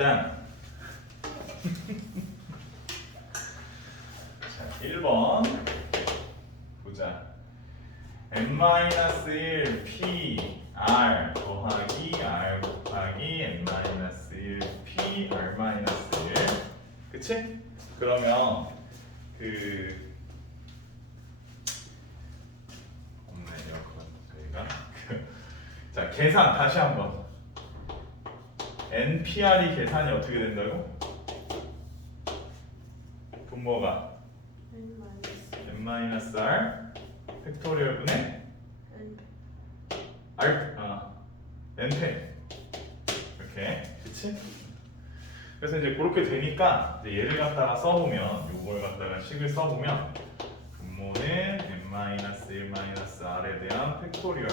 일단 자, 1번 보자. n-1 p r 더하기 r 곱하기 n-1 p r-1 그치? 그러면 없네요. 저희가 자, 계산 다시 한번. NPR이 계산이 어떻게 된다고? 분모가 n-r 팩토리얼 분의 n팩 이렇게 그치? 그래서 이제 그렇게 되니까 이제 얘를 갖다가 써보면 요걸 갖다가 식을 써보면 분모는 n-1-r에 대한 팩토리얼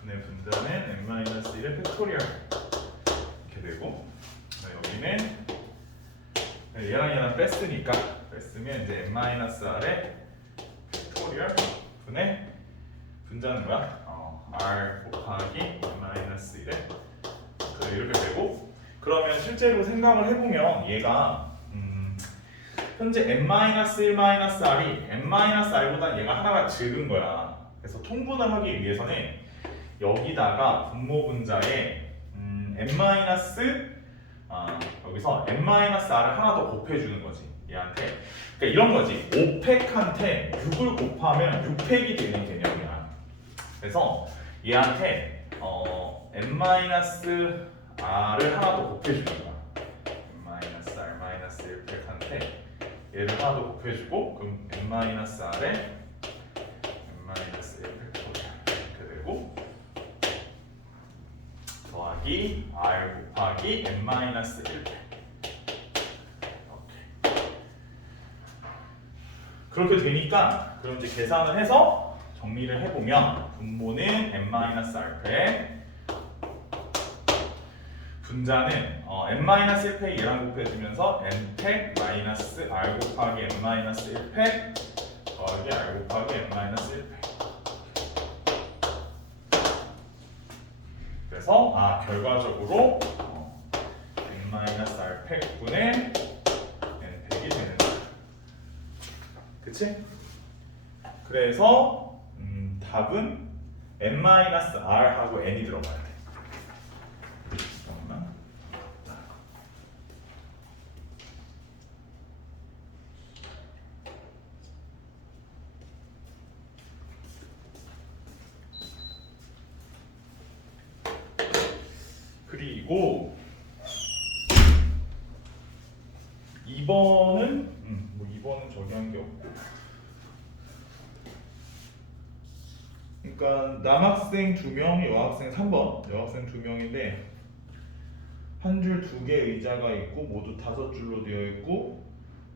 분의 분자는 n-1의 팩토리얼 이렇게 되고 여기는 얘랑 뺐으니까 뺐으면 이제 n-r의 팩토리얼 분의 분자는 뭐야? r 곱하기 n-1에 이렇게 되고 그러면 실제로 생각을 해보면 얘가 현재 n-1-r이 n-r보다 얘가 하나가 적은 거야. 그래서 통분을 하기 위해서는 여기다가 분모 분자에 여기서 n-r을 하나 더 곱해주는 거지 얘한테. 그러니까 이런 거지. 5팩한테 6을 곱하면 6팩이 되는 개념이야. 그래서 얘한테 n-r을 하나 더 곱해주는 거야. n-r-1팩한테 얘를 하나 더 곱해주고 그럼 n-r에 팩토리얼 이렇게 되고 더하기 r 곱하기 n-1팩 그렇게 되니까 그럼 이제 계산을 해서 정리를 해보면 분모는 n-r팩 분자는 n-1팩 얘랑 곱해지면서 n팩 마이너스 r 곱하기 n-1팩 더하기 r 곱하기 n-1팩 그래서 결과적으로 n-r팩 분의 n팩이 되는 거야. 그치? 그래서 답은 n-r하고 n이 들어가야 돼. 잠깐만. 그리고 2번은 뭐 2번은 저기 한 게 없고 그러니까 남학생 2명, 여학생 3번 여학생 2명인데 한 줄 2개 의자가 있고 모두 5줄로 되어 있고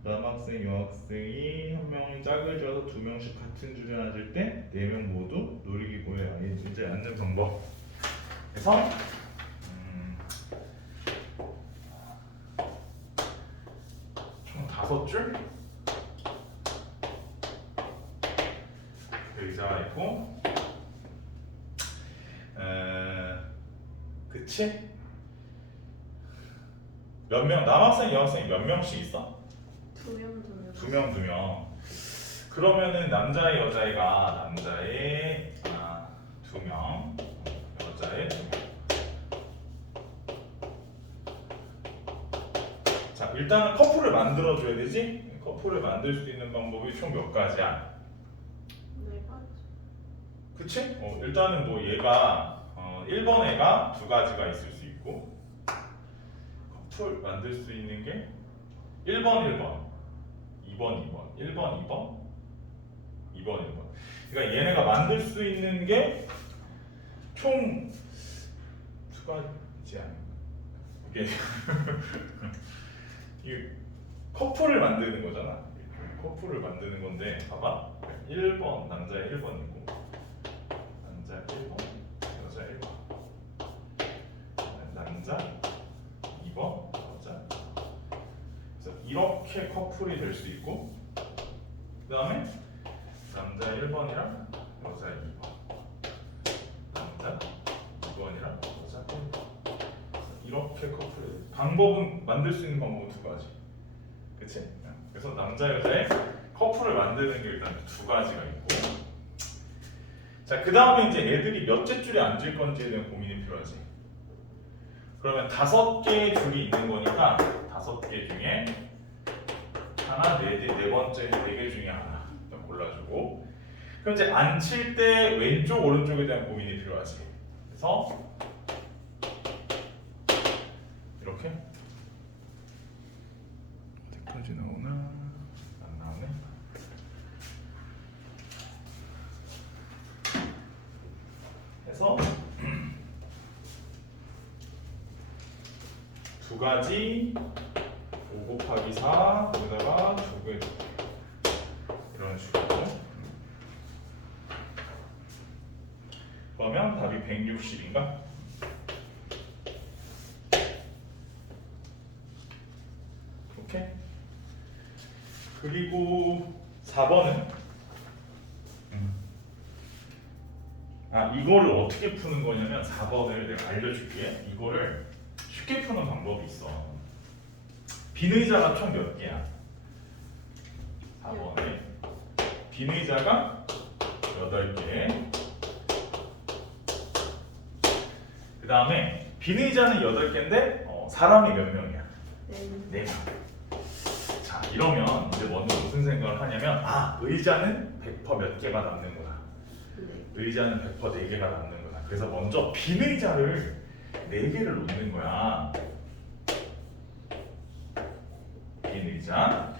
남학생, 여학생이 한 명이 짝을 지어서 2명씩 같은 줄에 앉을 때 4명 모두 놀이기구에 이제 앉는 방법. 그래서 총 5줄 의자가 있고 그치? 몇 명? 남학생, 여학생이 몇 명씩 있어? 2명. 2명. 그러면은 남자애, 여자애가 남자애 2명, 여자애 2명. 자, 일단은 커플을 만들어줘야 되지? 커플을 만들 수 있는 방법이 총 몇 가지야? 4가지. 그치? 일단은 뭐 얘가 1번 애가 2가지가 있을 수 있고 커플 만들 수 있는 게 1번, 2번, 1번, 2번, 1번. 그러니까 얘네가 만들 수 있는 게 총 2가지 아닌가? 이게 이 커플을 만드는 거잖아. 커플을 만드는 건데 봐봐. 1번 남자의 1번이고 남자 1번, 여자 1번. 남자 2번, 여자. 그래서 이렇게 커플이 될 수 있고 그 다음에 남자 1번이랑 여자 2번 남자 2번이랑 여자 1번 이렇게 커플 방법은 만들 수 있는 방법은 두 가지. 그치? 그래서 남자 여자의 커플을 만드는 게 일단 두 가지가 있고 자 그 다음에 이제 애들이 몇째 줄에 앉을 건지에 대한 고민이 필요하지. 그러면 5개의 줄이 있는 거니까 5개 중에 하나, 네 번째 4개 중에 하나 골라주고 그럼 이제 앉힐 때 왼쪽 오른쪽에 대한 고민이 필요하지. 그래서 이렇게 어디까지 나오나? 안 나오네. 해서 두 가지 5 곱하기 4 여기다가 2개 이런 식으로 그러면 답이 160인가? 오케이. 그리고 4번은 이거를 어떻게 푸는 거냐면 4번을 내가 알려줄게. 이거를 쉽게 푸는 방법이 있어. 빈 의자가 총 몇 개야? 4번에 빈 의자가 8개. 그 다음에 빈 의자는 8개인데 사람이 몇 명이야? 네. 4명. 자 이러면 이제 먼저 무슨 생각을 하냐면 의자는 100% 몇 개가 남는구나. 네. 의자는 100% 4개가 남는구나. 그래서 먼저 빈 의자를 4개를 놓는 거야. 빈 의자.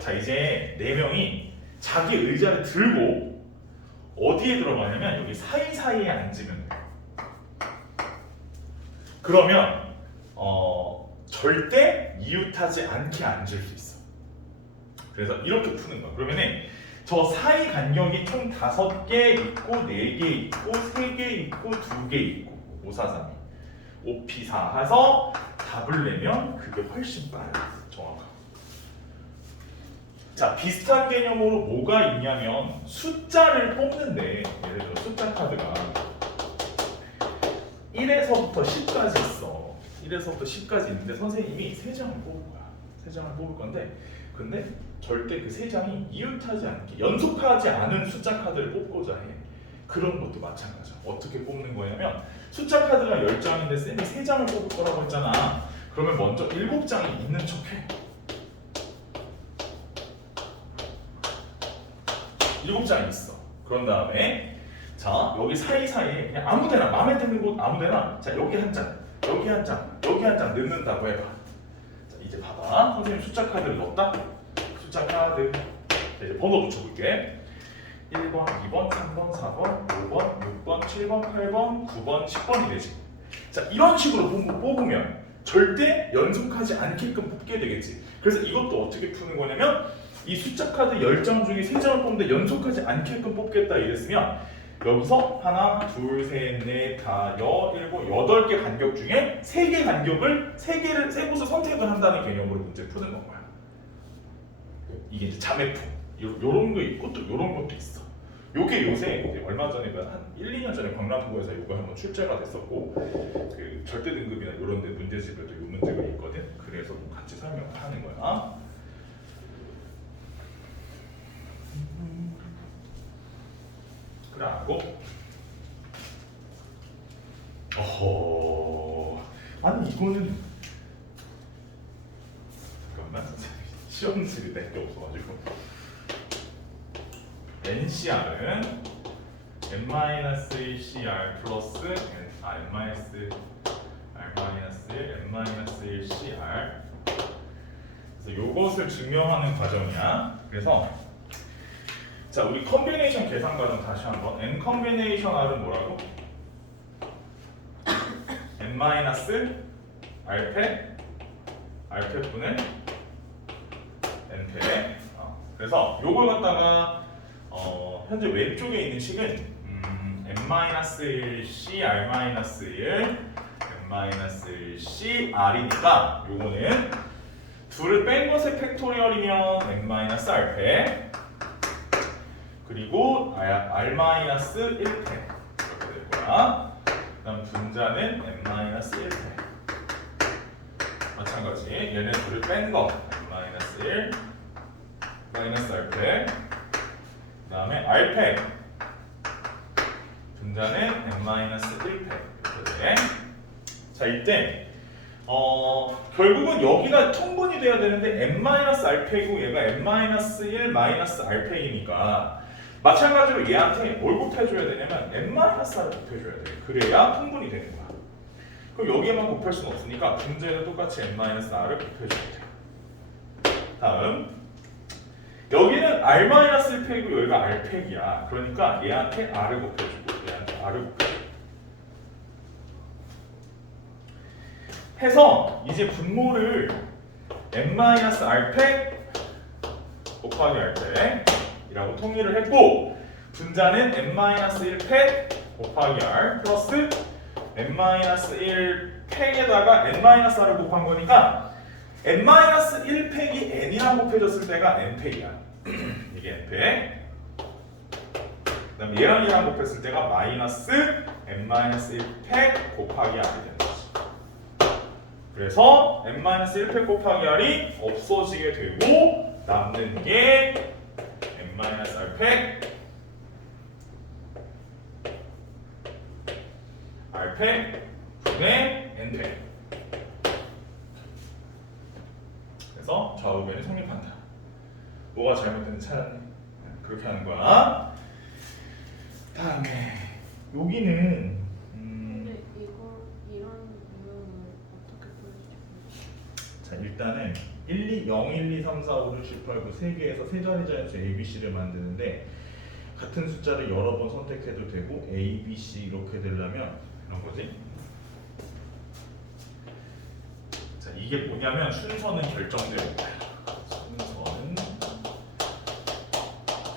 자 이제 4명이 자기 의자를 들고 어디에 들어가냐면 여기 사이사이에 앉으면 돼. 그러면 절대 이웃하지 않게 앉을 수 있어. 그래서 이렇게 푸는 거야. 그러면은 저 사이 간격이 총 5개 있고 4개 있고 3개 있고 2개 있고 5, 4, 3, 2 5, P, 4 해서 답을 내면 그게 훨씬 빠르다. 정확하고. 자 비슷한 개념으로 뭐가 있냐면 숫자를 뽑는데 예를 들어 숫자 카드가 1에서부터 10까지 있어. 1에서부터 10까지 있는데 선생님이 3장을 뽑을 거야. 3장을 뽑을 건데 근데 절대 그 3장이 이웃하지 않게 연속하지 않은 숫자 카드를 뽑고자 해. 그런 것도 마찬가지야. 어떻게 뽑는 거냐면 숫자 카드가 10장인데 쌤이 3장을 뽑을 거라고 했잖아. 그러면 먼저 7장이 있는 척해. 7장이 있어. 그런 다음에 자 여기 사이사이에 그냥 아무데나 마음에 드는 곳 아무데나 자 여기 한 장, 여기 한 장, 여기 한 장 넣는다고 해봐. 자 이제 봐봐. 선생님 숫자 카드를 넣었다. 숫자 카드 자, 이제 번호 붙여볼게. 1번, 2번, 3번, 4번, 5번, 6번, 7번, 8번, 9번, 10번이 되지. 자 이런 식으로 뽑으면 절대 연속하지 않게끔 뽑게 되겠지. 그래서 이것도 어떻게 푸는 거냐면 이 숫자 카드 10장 중에 3장을 뽑는데 연속하지 않게끔 뽑겠다 이랬으면 여기서 하나, 둘, 셋, 넷, 다, 일곱, 8개 간격 중에 3개 간격을 3개를 곳을 선택을 한다는 개념으로 문제 푸는 거야. 이게 이제 자매품. 요런 거 있고 또 요런 것도 있어. 요게 요새 얼마 전에 한 1, 2년 전에 광남고에서 이거 한번 출제가 됐었고 그 절대 등급이나 요런 데 문제집에도 요 문제가 있거든. 그래서 같이 설명을 하는 거야. 그러고 아니 이거는 잠깐만 시험지를 낼게 없어가지고 NCR은 n-1CR 플러스 n-1 n-1CR 그래서 요것을 증명하는 과정이야. 그래서 자 우리 컨비네이션 계산 과정 다시 한번 n 컨비네이션 R은 뭐라고? n-rpet rpet분의 npet 그래서 요걸 갖다가 현재 왼쪽에 있는 식은 n-1 r-1 n-1 cr이니까 요거는 둘을 뺀 것의 팩토리얼이면 n-rpet 그리고 r-1패 이렇게 될 거야. 그다음 분자는 n-1패 마찬가지 얘네 둘을 뺀 거 -1 마이너스 R팩 그 다음에 R팩 분자는 n-1팩 이렇게 돼. 자 이때 결국은 여기가 통분이 돼야 되는데 n-r팩이고 얘가 n-1 마이너스 r팩이니까 마찬가지로 얘한테 뭘 곱해줘야 되냐면 n-r을 곱해줘야 돼. 그래야 통분이 되는 거야. 그럼 여기에만 곱할 수는 없으니까 분자에도 똑같이 n-r을 곱해줘야 돼. 다음 여기는 r-1팩이고 여기가 r팩이야. 그러니까 얘한테 r을 곱해주고 얘한테 r을 곱해줘. 해서 이제 분모를 n-r팩 곱하기 r팩이라고 통일을 했고 분자는 n-1팩 곱하기 r 플러스 n-1팩에다가 n-r을 곱한 거니까 n-1팩이 n이랑 곱해졌을 때가 n팩이야. 이게 n팩. 그 다음에 얘랑 얘랑 곱했을 때가 마이너스 n-1팩 곱하기 r이 되는 거지. 그래서 n-1팩 곱하기 r이 없어지게 되고 남는 게 n-r팩 r팩 분의 n팩. 그래서 좌우변이 성립한다. 뭐가 잘못됐는지 찾았네. 그렇게 하는 거야. 다음에 여기는 근데 이거 이런 유형은 어떻게 보여주지? 자 일단은 1, 2, 0, 1, 2, 3, 4, 5, 6, 7, 8, 9 세 개에서 세 자리 자연수 A, B, C를 만드는데 같은 숫자를 여러 번 선택해도 되고 A, B, C 이렇게 되려면 이런 거지. 자 이게 뭐냐면 순서는 결정되어 있다. 순서는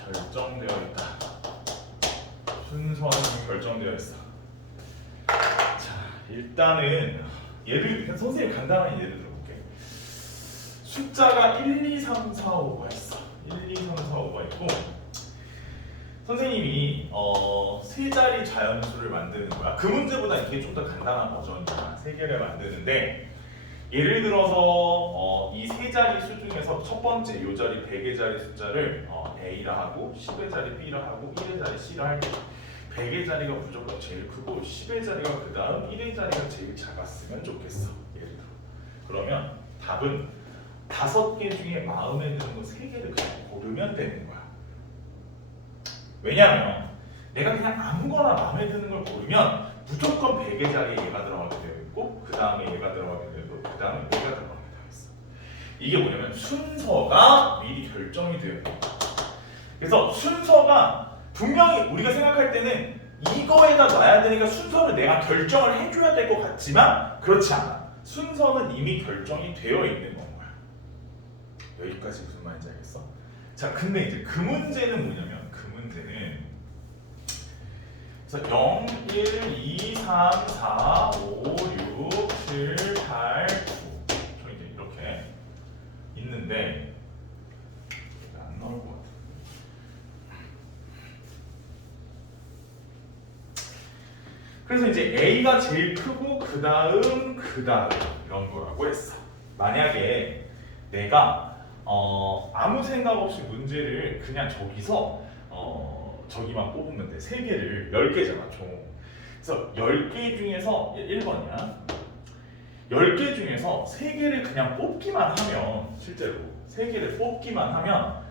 결정되어 있다. 순서는 결정되어 있어. 자 일단은 예를 선생님 간단한 예를 들어볼게. 숫자가 1, 2, 3, 4, 5가 있어. 1, 2, 3, 4, 5가 있고 선생님이 세 자리 자연수를 만드는 거야. 그 문제보다 이게 좀 더 간단한 버전이야. 세 개를 만드는데 예를 들어서 이 세 자리 수 중에서 첫 번째 요 자리 100의 자리 숫자를 A라 하고 10의 자리 B라 하고 1의 자리 C라 할게. 100의 자리가 무조건 제일 크고 10의 자리가 그 다음 1의 자리가 제일 작았으면 좋겠어. 예를 들어. 그러면 답은 5개 중에 마음에 드는 거 3개를 그냥 고르면 되는 거야. 왜냐면 내가 그냥 아무거나 마음에 드는 걸 고르면 무조건 100의 자리에 얘가 들어가게 되어 있고 그 다음에 얘가 들어가게 되어 있고 그 다음에 얘가 들어가게 되어 있어. 이게 뭐냐면 순서가 미리 결정이 되어 있는 거야. 그래서 순서가 분명히 우리가 생각할 때는 이거에다 놔야 되니까 순서를 내가 결정을 해줘야 될 것 같지만 그렇지 않아. 순서는 이미 결정이 되어 있는 건 거야. 여기까지 무슨 말인지 알겠어? 자 근데 이제 그 문제는 뭐냐면 그 문제는 그래서 0, 1, 2, 3, 4, 5, 6, 7, 8, 9 저 이제 이렇게 있는데 안 나올 것 같아. 그래서 이제 A가 제일 크고 그 다음 이런 거라고 했어. 만약에 내가 아무 생각 없이 문제를 그냥 저기서 저기만 뽑으면 돼. 3개를 10개잖아 총. 그래서 10개 중에서 1번이야. 10개 중에서 3개를 그냥 뽑기만 하면 실제로 3개를 뽑기만 하면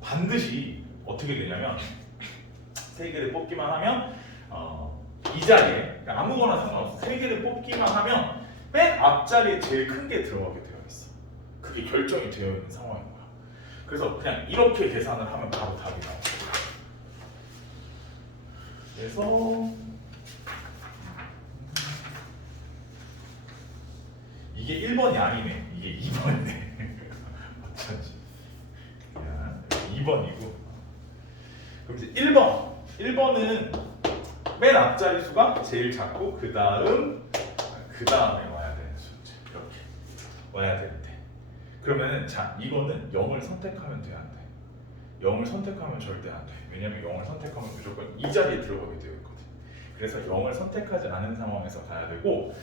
반드시 어떻게 되냐면 3개를 뽑기만 하면 이 자리에 그러니까 아무거나 상관없어. 3개를 뽑기만 하면 맨 앞자리에 제일 큰 게 들어가게 되어 있어. 그게 결정이 되어 있는 상황인 거야. 그래서 그냥 이렇게 계산을 하면 바로 답이 나와. 그래서 이게 1번이 아니네. 이게 2번이네. 어쩐지. 2번이고. 그럼 이제 1번. 1번은 맨 앞자리 수가 제일 작고 그 다음에 와야 되는 수지. 이렇게 와야 되는데. 그러면은 자 이거는 0을 선택하면 돼 안 돼? 0을 선택하면 절대 안 돼. 왜냐면 0을 선택하면 무조건 이 자리에 들어가게 되어 있거든. 그래서 0을 선택하지 않은 상황에서 가야 되고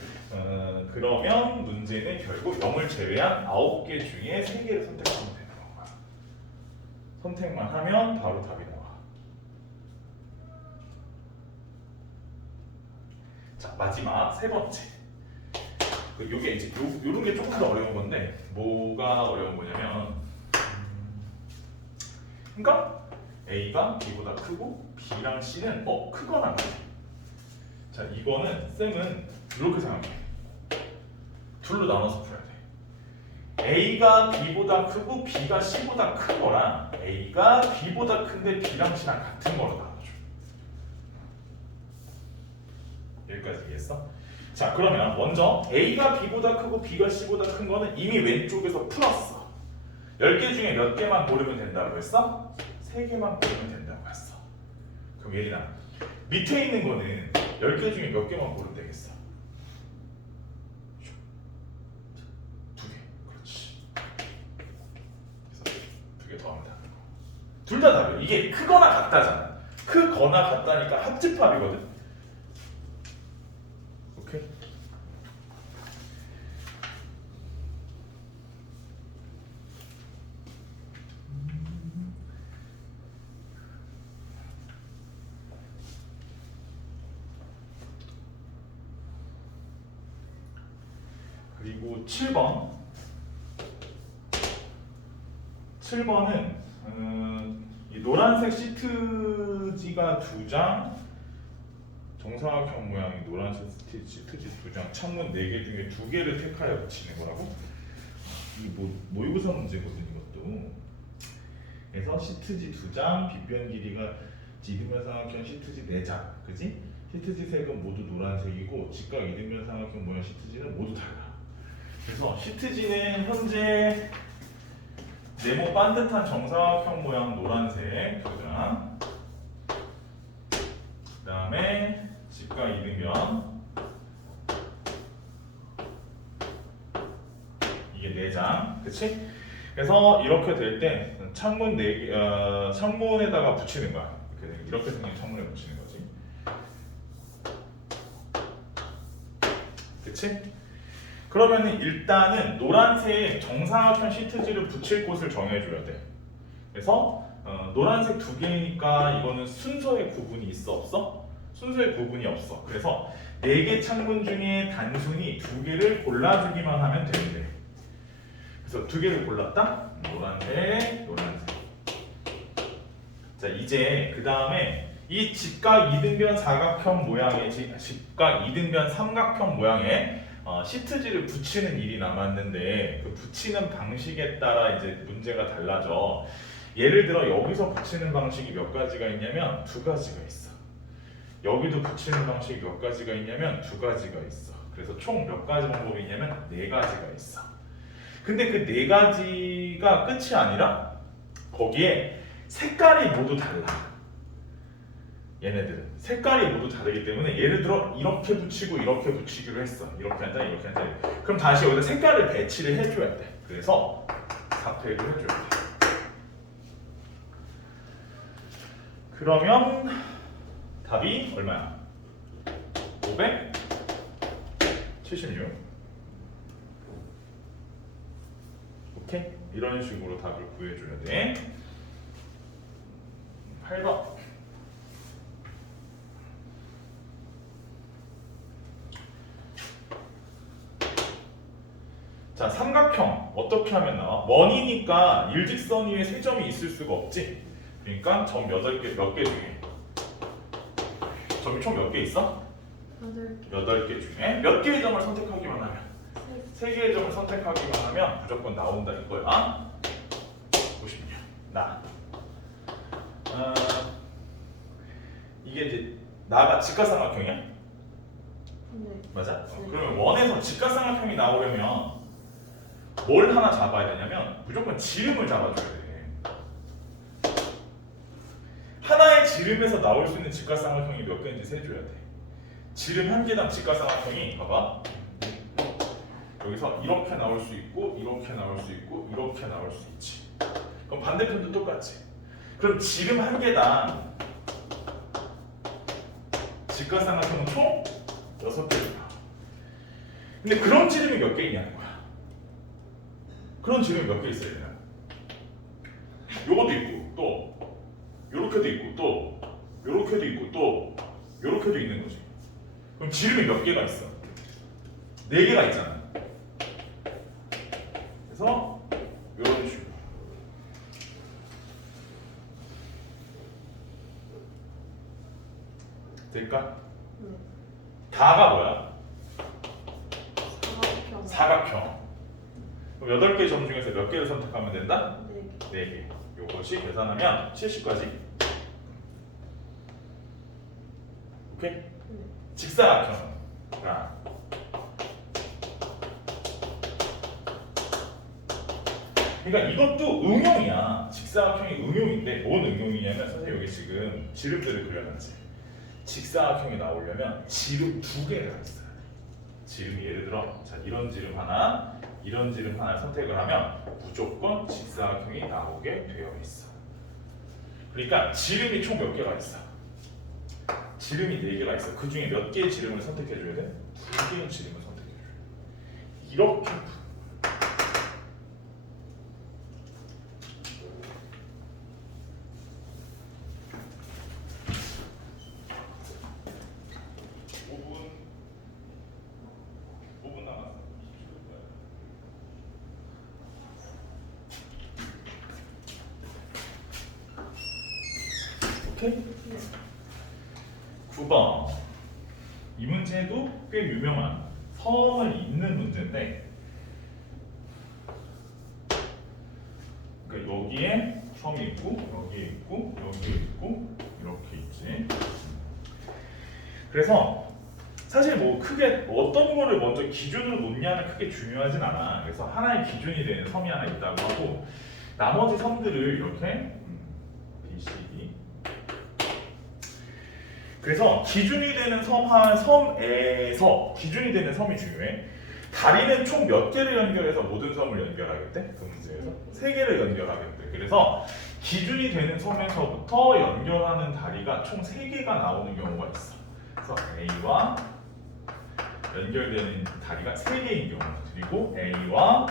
그러면 문제는 결국 0을 제외한 9개 중에 3개를 선택하면 되는 거야. 선택만 하면 바로 답이 나와. 자, 마지막 세 번째. 요게 이제 요런 게 조금 더 어려운 건데 뭐가 어려운 거냐면 그러니까 A가 B보다 크고 B랑 C는 크거나 같아. 자, 이거는 쌤은 이렇게 생각해. 둘로 나눠서 풀어야 돼. A가 B보다 크고 B가 C보다 큰 거랑 A가 B보다 큰데 B랑 C랑 같은 거로 나눠줘. 여기까지 이해했어? 자, 그러면 먼저 A가 B보다 크고 B가 C보다 큰 거는 이미 왼쪽에서 풀었어. 10개 중에 몇 개만 고르면 된다고 했어? 3개만 고르면 된다고 했어. 그럼 예린아, 밑에 있는 거는 10개 중에 몇 개만 고르면 되겠어? 2개. 그렇지. 그래서 2개 더하면 돼. 둘 다 다르요. 이게 크거나 같다잖아. 크거나 같다니까 합집합이거든. 오케이? 그리고 7번. 7번은 이 노란색 시트지가 2장, 정사각형 모양의 노란색 시트지 2장, 창문 4개 중에 2개를 택하여 붙이는 거라고? 이 모의고사 문제거든 이것도. 그래서 시트지 2장, 빗변 길이가 이등변 삼각형 시트지 4장, 그지? 시트지 색은 모두 노란색이고 직각 이등변 삼각형 모양 시트지는 모두 달라. 그래서 시트지는 현재 네모 반듯한 정사각형 모양 노란색 2장, 그 다음에 직각 이등변 이게 4장, 그치? 그래서 이렇게 될 때 창문 4개, 창문에다가 붙이는 거야. 이렇게 생긴 창문에 붙이는 거지. 그치? 그러면은 일단은 노란색 정사각형 시트지를 붙일 곳을 정해줘야 돼. 그래서 노란색 2개니까 이거는 순서의 구분이 있어 없어? 순서의 구분이 없어. 그래서 4개 창문 중에 단순히 2개를 골라주기만 하면 되는데. 그래서 2개를 골랐다? 노란색, 노란색. 자, 이제 그 다음에 이 직각 이등변 사각형 모양의 직각 이등변 삼각형 모양의 시트지를 붙이는 일이 남았는데 그 붙이는 방식에 따라 이제 문제가 달라져. 예를 들어 여기서 붙이는 방식이 몇 가지가 있냐면 2가지가 있어. 여기도 붙이는 방식이 몇 가지가 있냐면 2가지가 있어. 그래서 총 몇 가지 방법이 있냐면 4가지가 있어. 근데 그 4가지가 끝이 아니라 거기에 색깔이 모두 달라. 얘네들은 색깔이 모두 다르기 때문에 예를 들어 이렇게 붙이고 이렇게 붙이기로 했어. 이렇게 한다, 이렇게 한다. 그럼 다시 여기다 색깔을 배치를 해줘야 돼. 그래서 삭제를 해줘야 돼. 그러면 답이 얼마야? 576. 오케이? 이런 식으로 답을 구해줘야 돼. 8번. 자, 삼각형 어떻게 하면 나와? 원이니까 일직선 위에 3점이 있을 수가 없지. 그러니까 점 8개, 몇 개 중에 점이 총 몇 개 있어? 8개. 8개 중에 몇 개의 점을 선택하기만 하면 3개의 점을 선택하기만 하면 무조건 나온다 이거야. 56. 나. 이게 이제 나가 직각삼각형이야? 네. 맞아? 네. 그러면 원에서 직각삼각형이 나오려면 뭘 하나 잡아야 되냐면 무조건 지름을 잡아줘야 돼. 하나의 지름에서 나올 수 있는 직각삼각형이 몇 개인지 세줘야 돼. 지름 한 개당 직각삼각형이 봐봐. 여기서 이렇게 나올 수 있고 이렇게 나올 수 있고 이렇게 나올 수 있지. 그럼 반대편도 똑같지. 그럼 지름 한 개당 직각삼각형은 총 6개다. 근데 그런 지름이 몇 개 있냐는 거야. 그런 지름이 몇 개 있어야 되냐. 요것도 있고 또 요렇게도 있고 또 요렇게도 있고 또 요렇게도 있는 거지. 그럼 지름이 몇 개가 있어? 4개가 있잖아. 그래서 요런 식으로 될까? 네. 다가 뭐야? 사각형. 사각형. 그럼 8개 점 중에서 몇 개를 선택하면 된다? 네. 4개. 요것이 계산하면 70까지. 오케이? 네. 직사각형. 자, 그러니까 이것도 응용이야. 직사각형이 응용인데 뭔 응용이냐면 선생님 여기 지금 지름들을 그려놨지. 직사각형이 나오려면 지름 2개가 있어야 돼. 지름이 예를 들어 자 이런 지름 하나, 이런 지름 하나를 선택을 하면 무조건 직사각형이 나오게 되어 있어. 그러니까 지름이 총 몇 개가 있어? 지름이 4개가 있어. 그 중에 몇 개의 지름을 선택해줘야 돼? 2개의 지름을 선택해줘야 돼. 이렇게 오케이? 네. 9번. 이 문제도 꽤 유명한 섬을 잇는 문제인데 그러니까 여기에 섬이 있고 여기에 있고 여기에 있고 이렇게 있지. 그래서 사실 뭐 크게 어떤 거를 먼저 기준으로 놓냐는 크게 중요하진 않아. 그래서 하나의 기준이 되는 섬이 하나 있다고 하고 나머지 섬들을 이렇게 B, C, D 그래서 기준이 되는 섬에서 기준이 되는 섬이 중요해. 다리는 총 몇 개를 연결해서 모든 섬을 연결하겠대? 그 문제에서 3개를 연결하겠대. 그래서 기준이 되는 섬에서부터 연결하는 다리가 총 3개가 나오는 경우가 있어. 그래서 A와 연결되는 다리가 3개인 경우, 그리고 A와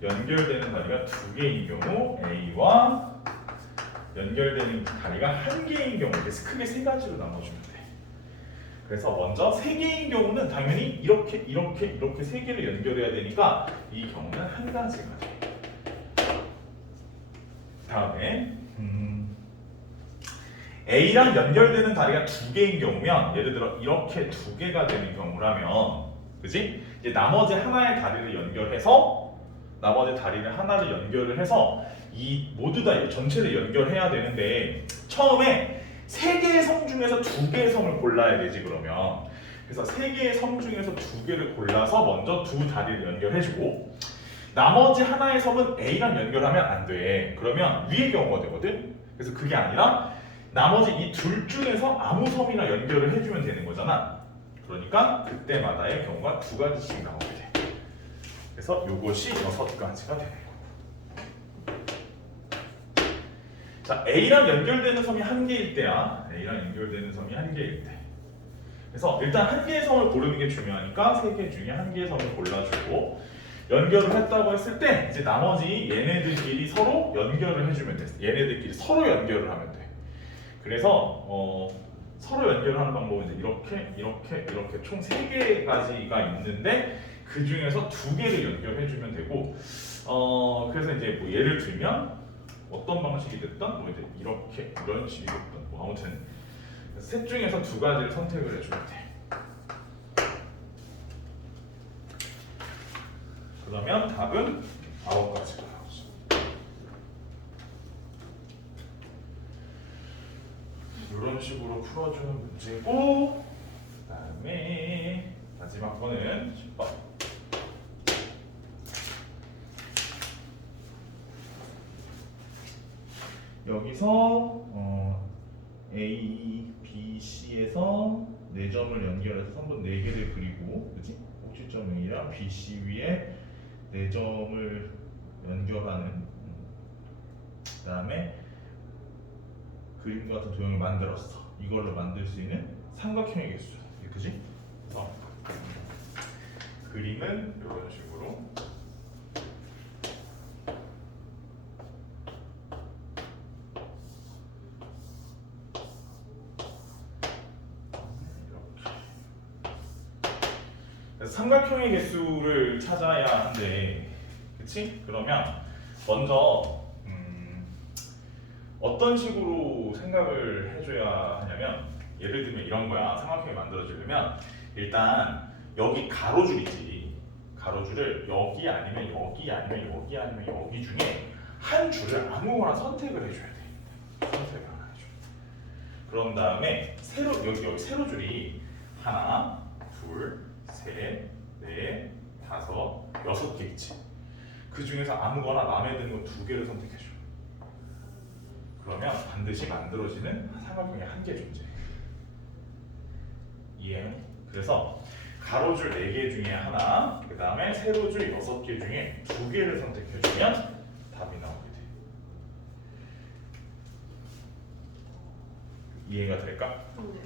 연결되는 다리가 2개인 경우, A와 연결되는 다리가 1개인 경우, 이렇게 크게 3가지로 나눠주면 돼. 그래서 먼저 3개인 경우는 당연히 이렇게 3개를 연결해야 되니까 이 경우는 1가지가 돼. 다음에 A랑 연결되는 다리가 2개인 경우면 예를 들어 이렇게 2개가 되는 경우라면 그지? 이제 나머지 하나의 다리를 연결해서 나머지 다리를 하나를 연결을 해서 이 모두 다 전체를 연결해야 되는데 처음에 3개의 섬 중에서 2개의 섬을 골라야 되지 그러면. 그래서 3개의 섬 중에서 2개를 골라서 먼저 2 다리를 연결해주고 나머지 하나의 섬은 A랑 연결하면 안 돼. 그러면 위의 경우가 되거든. 그래서 그게 아니라 나머지 이 둘 중에서 아무 섬이나 연결을 해주면 되는 거잖아. 그러니까 그때마다의 경우가 2가지씩 나오게 돼. 그래서 요것이 6가지가 되는 거고. 자, A랑 연결되는 섬이 1개일 때야. A랑 연결되는 섬이 1개일 때. 그래서 일단 1개의 섬을 고르는 게 중요하니까 3개 중에 1개의 섬을 골라주고 연결을 했다고 했을 때 이제 나머지 얘네들끼리 서로 연결을 해주면 돼. 얘네들끼리 서로 연결을 하면 돼. 그래서 서로 연결하는 방법은 이제 이렇게 총 3개까지가 있는데 그 중에서 2개를 연결해주면 되고 그래서 이제 뭐 예를 들면 어떤 방식이 됐든 뭐 이제 이렇게 이런 식이 됐든 뭐 아무튼 셋 중에서 2가지를 선택을 해주면 돼. 그러면 답은 9가지가 나오죠. 이런 식으로 풀어주는 문제고 그다음에 마지막 거는 10번. 여기서 A, B, C에서 4점을 연결해서 선분 4개를 그리고 그치? 꼭지점 A랑 B, C 위에 4점을 연결하는 그 다음에 그림과 같은 도형을 만들었어. 이걸로 만들 수 있는 삼각형의 개수. 그지? 그래서 그림은 이런 식으로 그래서 삼각형의 개수를 찾아야 하는데, 그치? 그러면 먼저 어떤 식으로 생각을 해줘야 하냐면, 예를 들면 이런 거야. 삼각형이 만들어지려면 일단 여기 가로줄이지. 가로줄을 여기 아니면 여기 아니면 여기 아니면 여기 중에 한 줄을 아무거나 선택을 해줘야 돼. 선택을 하나 해줘. 그런 다음에 여기 세로줄이 하나, 둘, 셋, 넷, 다섯, 6개 있지. 그 중에서 아무거나 마음에 드는 거 2개를 선택해줘. 그러면 반드시 만들어지는 삼각형이 한 개 존재해. 이해해? 그래서 가로줄 4개 중에 하나, 그 다음에 세로줄 6개 중에 2개를 선택해주면 답이 나오게 돼. 이해가 될까? 네.